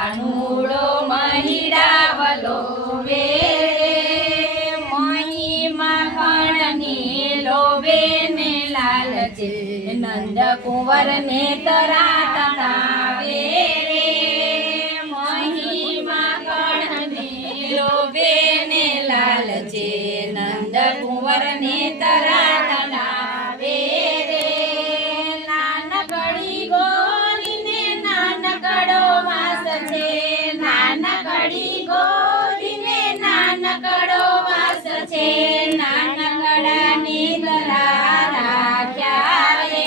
કાનુડો મહિડાવલો way મહિમા ખણની લોભે ને લાલચે નંદ કુંવર ને તરા તણાવે રે મહિમા ખણની લોભે ને લાલચે નંદ કુંવર ને તરા તણાવે રે નાનકડી ગોરીને નાનકડો વાસ છે નાનકડી ગોરીને નાનકડો વાસ છે નાનકડાની તરા રાખ્યા રે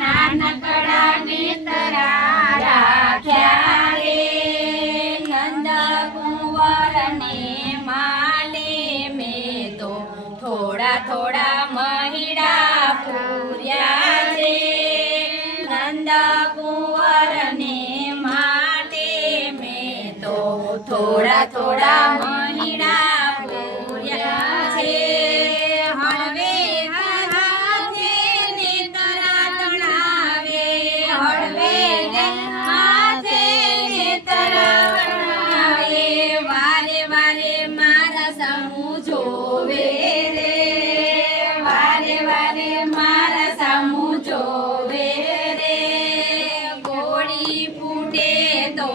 નાનકડાની તરા રાખ્યા રે નંદ કુંવરને માલે મેં તો થોડા થોડા મહિડા પૂર્યા છે નંદ કુંવરને માટે મેં તો થોડા થોડા મહિડા પૂર્યા છે હળવે હાથે ને તરા તણાવે હળવે હાથે ને તરા તણાવે વારે વારે મારા સામું જોવે રે વારે વારે મારા સામું જોવે રે ગોળી ફૂટે તો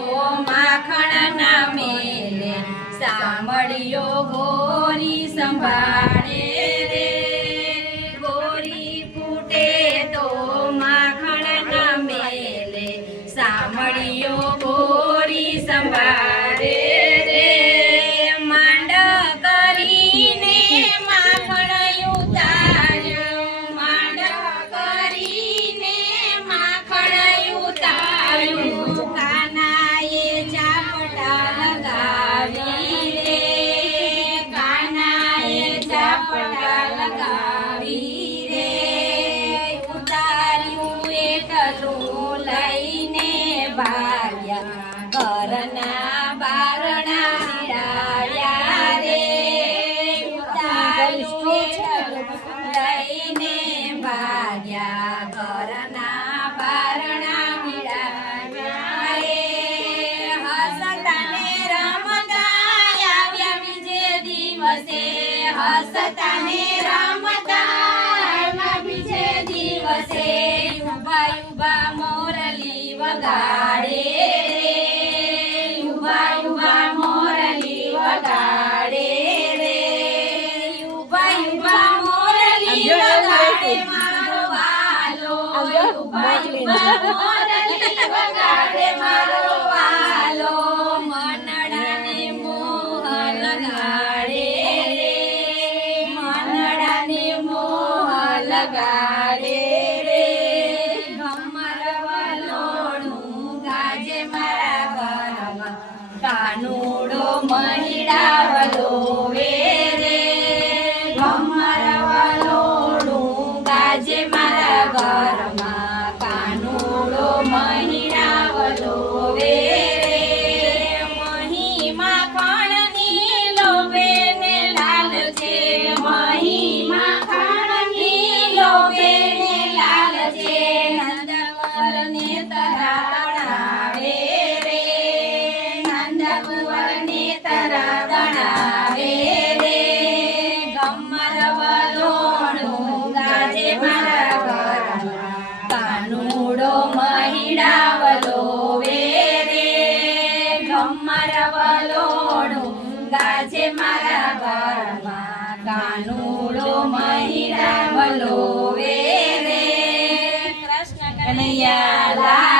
માખણ ના મેલે સાંભળ્યો ગોરી સંભાળે રે ગોરી ફૂટે તો માખણ ના મેલે સાંભળ્યો ગોરી સંભાળે રે માંડ કરીને માખણ ઉતાર્યું માંડ કરીને માખણ ઉતાર્યું કાનાએ ઝાપટા લગાવી રે કાનાએ ઝાપટા લગાવી રે ઉતાર્યું એટલું લઈને ભાગ્યા ઘરના બારણા વીડાવ્યા રે ઉતાર્યું એટલું લઈને ભાગ્યા ઘરના બારણા વીડાવ્યા રે હસતા ને રમતા આવ્યા બીજે દિવસે હસતા ને રમતા આવ્યા બીજે દિવસે ઉભા ઉભા મોરલી વગાડે રે ઉભા ઉભા મોરલી વગાડે રે ઉભા ઉભા મોરલી વગાડે મારો વાલો ઉભા ઉભા મોરલી વગાડે મારો વાલો મનડાને મોહ લગાડે રે મનડાને મોહ લગાડે રે ઘમર વલોણું ગાજે મારા ઘરમાં કાનુડો મહિડાવલો વે રે ઘમર વલોણું ગાજે મારા ઘરમાં કાનુડો મહિડાવલો વે રે મહિમા ખણની લોભે ને લાલચે મહિમા ખણની લોભે ને લાલચે નંદ કુંવરને તરા તણાવે રે નંદ કુંવરને તરા તણાવે રે ગમર વલોણું ગાજે મારા ઘરમાં કાનુડો મહિડાવલો વે રે ગમર વલોણું ગાજે મારા ઘરમાં કાનુડો મહિડાવલો વે રે કૃષ્ણ કનૈયા લાલ